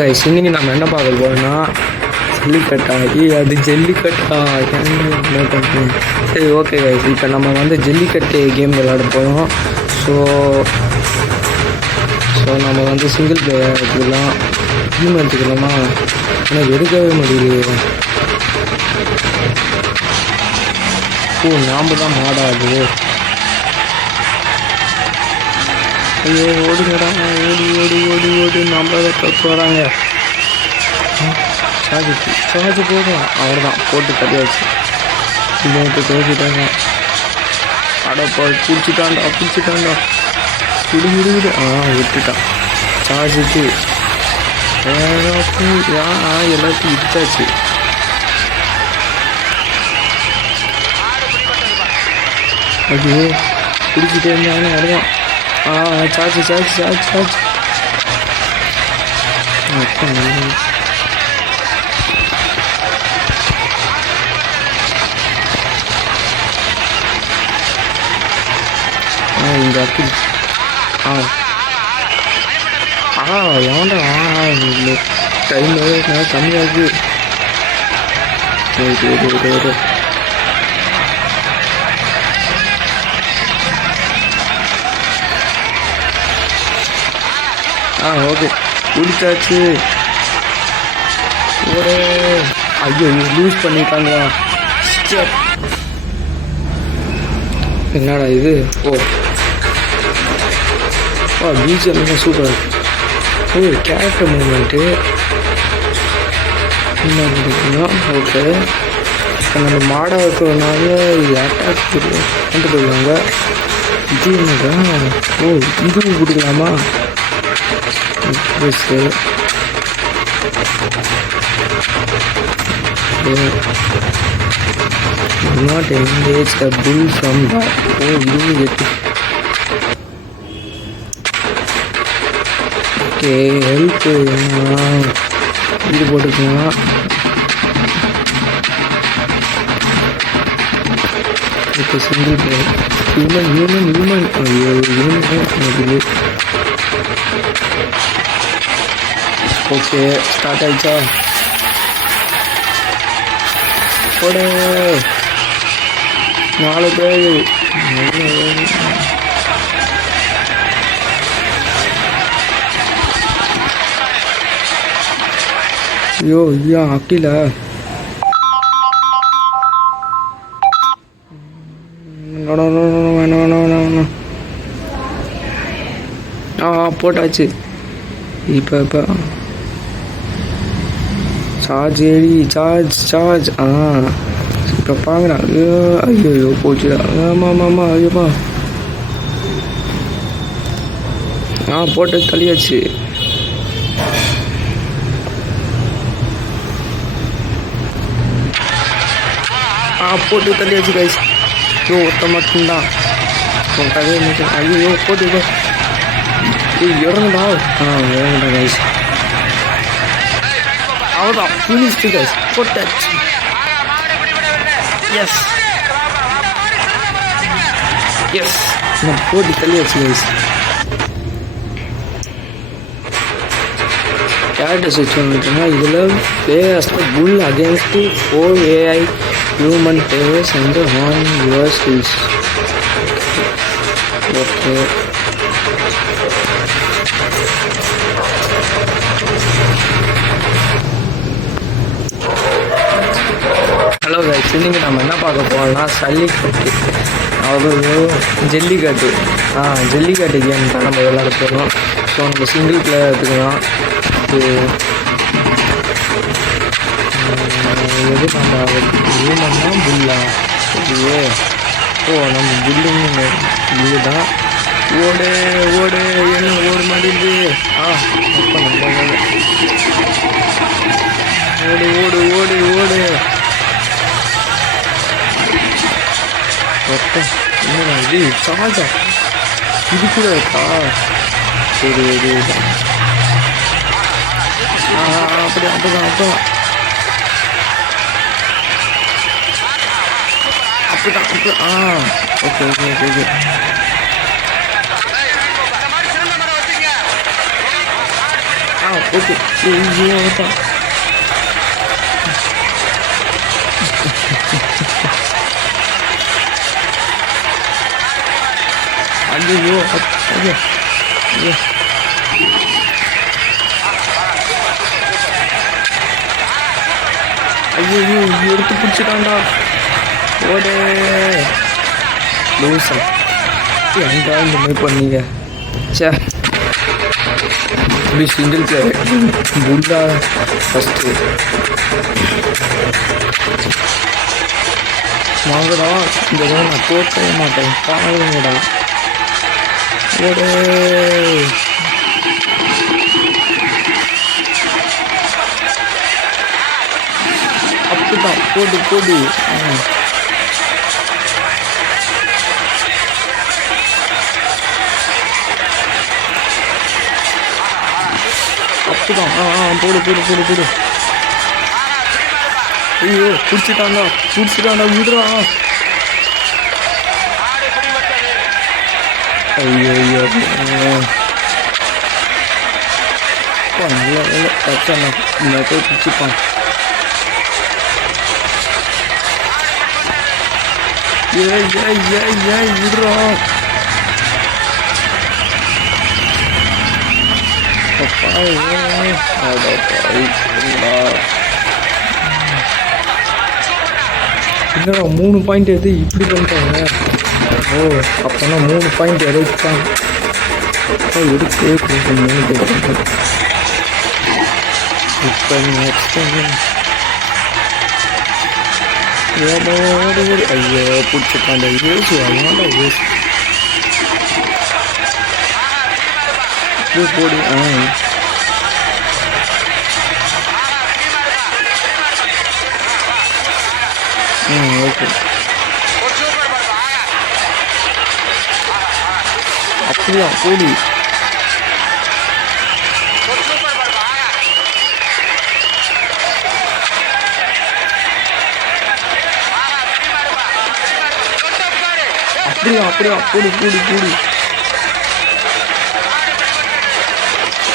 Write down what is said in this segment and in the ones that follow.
Guys இன்னைக்கு நம்ம என்ன பார்க்க போறோம்னா ஜல்லிக்கட்டா அது ஜல்லிக்கட்டா என்ன பண்ணுறோம். சரி ஓகே கைஸ், இப்போ நம்ம வந்து ஜல்லிக்கட்டு கேம் விளையாட போகிறோம். ஸோ நம்ம வந்து சிங்கிள் பிளேயர் எடுத்துக்கலாம், டீம் எடுத்துக்கலாமா? எனக்கு எடுக்கவே முடியலையே. நாம் தான் மாடாது. ஐயோ ஓடுங்கடா, ஓடி ஓடி ஓடி ஓடி நம்மள தப்பு வராங்க. சார்ஜ் போதும், அவ்வளோதான் போட்டு கட்டியாச்சு. இன்னொரு தோச்சிட்டாங்க. அடப்பா பிடிச்சிட்டான்டா விடுவிடு. விட்டுட்டான். சார்ஜுக்கு எல்லாத்தையும் விட்டாச்சு. ஐயோ பிடிச்சிட்டே இருந்தாங்க. அவ்வளோதான். சார்ஜ் இந்த அக்கி எவன்டா டைம் கம்மியாகுது. ஓகே பிடிச்சாச்சு. ஒரு ஐயோ லூஸ் பண்ணிட்டாங்க. என்னடா இது? BGM super. Character moment okay. இப்போ நம்ம மாடாக இருக்கிறதுனால இது அட்டாக் கொண்டு போயிடுவாங்க. இது என்னடா? இதுவும் கொடுக்கலாமா? not engage the bull from the okay help இது போட்டுக்கலாம். இப்போ சிங்கிள் ஹியூமன் ஓகே ஸ்டார்ட் ஆயிடுச்சா? போட 4 பேர். ஐயோ அக்கில போட்டாச்சு. இப்போ சார்ஜ் இப்போ பார்க்குறான். ஐயோ போச்சுடா. ஆமாம் ஐயோப்பா. போட்டு தள்ளியாச்சு. போட்டு தள்ளியாச்சு கைஸ். ஒருத்த மட்டும்தான் ஐயோ போட்டு இறங்குடா. இறங்குடா கைஸ். அவ்வளோதான் ஃபினிஷ்டு கைஸ். போட்டாச்சு. எஸ் நான் போட்டு தள்ளியாச்சு கைஸ். கேரக்டர் ஸ்விட்ச் வந்துட்டுனா இதில் play as the bull against 4 AI human players and on your skills. Okay hello guys, இன்னைக்கு நம்ம என்ன பார்க்க போகிறோம்னா ஜல்லிக்கட்டு ஜல்லிக்கட்டு கேம் தான் நம்ம விளையாட போகிறோம். ஸோ நம்ம சிங்கிள் பிளேயர் எடுத்துக்கலாம். எது நம்ம ஹியூமன்னா புல்லா? சரியே. நம்ம புல்லுங்க புல்லு தான். ஓடு என்ன ஓடு மாட்டேங்குது. அப்போ நம்ம ஓடு என்னடா இது? சார்ஜா இது கூட இருக்கா? சரி அப்படிதான் ஓகே ஓகே. ஐயோ தான். ஐயோ ஐயோ ஐயோ. ஐயோ எடுத்து பிடிச்சிட்டான்டா. ஓடே லூசா. எங்கா இந்த மாதிரி பண்ணீங்க? சே, இப்படி சிங்கிள் பிளேயர் புல்லா ஃபஸ்ட்டு வாங்கடா. இந்த நான் தோற்கவே மாட்டேன். பாருங்கடா. ஓடே அப்படிதான். போடு போடு. அப்படிதான். போடு போடு போடு போடு. ஐயோ பிடிச்சிட்டாண்டா விடுறா. ஐயோ ஐயோ நல்ல நல்ல தச்சாண்ணா. இந்த போய் பிடிச்சிப்பான். விடுறா. என்னடா 3 பாயிண்ட் எது இப்படி பண்ணிட்டாங்க? ஓ, அப்போனா 3 பாயிண்ட் எடுத்தாங்க. எடுத்து 3 பேர். இப்போ நெக்ஸ்ட் ஐயோ பிடிச்சிட்டாண்ட. யோசி அவனாண்டா யோசி. போடு. ஓகே. அப்படியா போடு. அப்படியா போடு போடு போடு.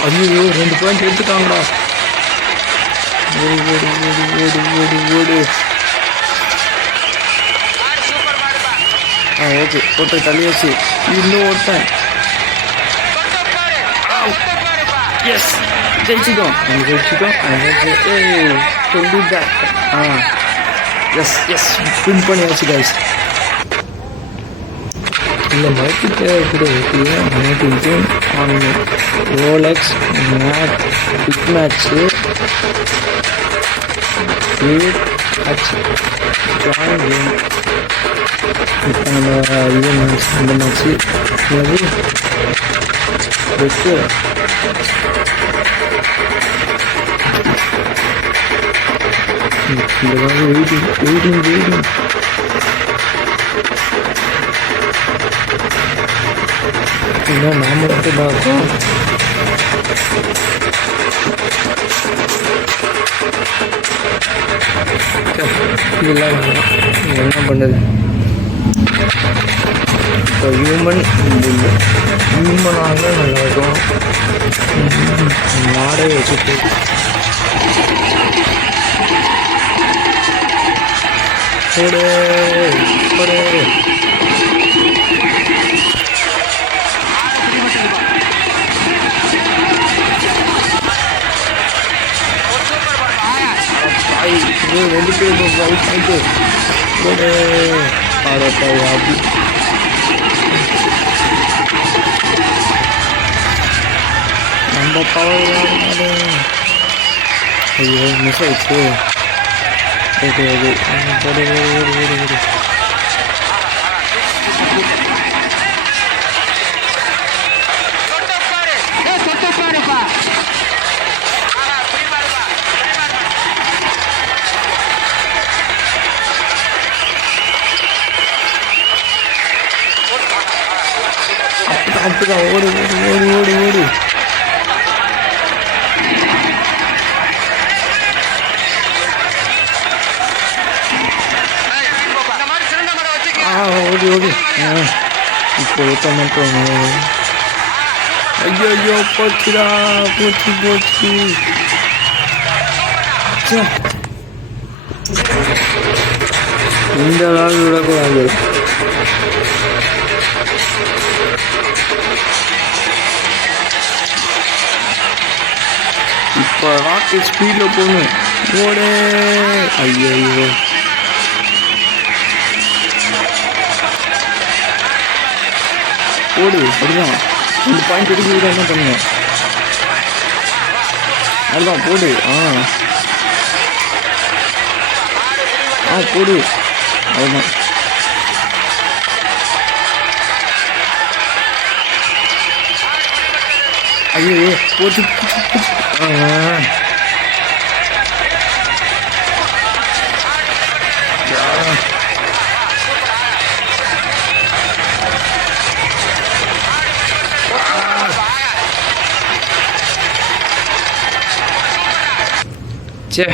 ஐயோ 2 பாயிண்ட் எடுத்துட்டாங்கடா. ஓடு ஓடு ஓடு ஓடு ஓடு ஓடு. ஓகே போட்டு தள்ளியாச்சு. இன்னும் ஓட்டேன். எஸ் ஜெயிச்சிட்டோம். எஸ் வின் பண்ணியாச்சு கைஸ். இந்த மல்டி பிளேயர் கூட okay. Rolex big match join game. இப்போ நம்ம இது மேட்ச் இந்த மேட்ச்சு பெஸ்ட்டு. இந்த மாதிரி வெயிட்டிங் இன்னும் நாம மட்டும் தான் இருக்கோம். இதெல்லாம் என்ன பண்ணுது? இப்போ ஹியூமனாக நல்லா இருக்கும். மாடே வச்சுட்டு போடு போடு. ரெண்டு பேர் போடு. அப்படி நம்ம பவர். ஐயோ மிஸ் ஆயிடுச்சு. ஓகே ஓகே போடு ஓடு ஓடு ஓடு. அப்படிதான் ஓடு ஓடு ஓடு ஓடு ஓடு. ஓடி ஓடி. இப்போ ஊற்ற மட்டும் ஐயோ போச்சுடா, போச்சு போச்சு. ச்சே. இந்த நாள் விடக்கூடாது. இப்போ ராக்கெட் ஸ்பீடில் போகணும். ஓடே. ஐயோ ஓடு. அப்படிதான் இந்த பாயிண்ட் எடுக்கிறது என்ன பண்ணுவேன். அதுதான் போடு. போடு. அதுதான். ஐயோ போச்சு. சே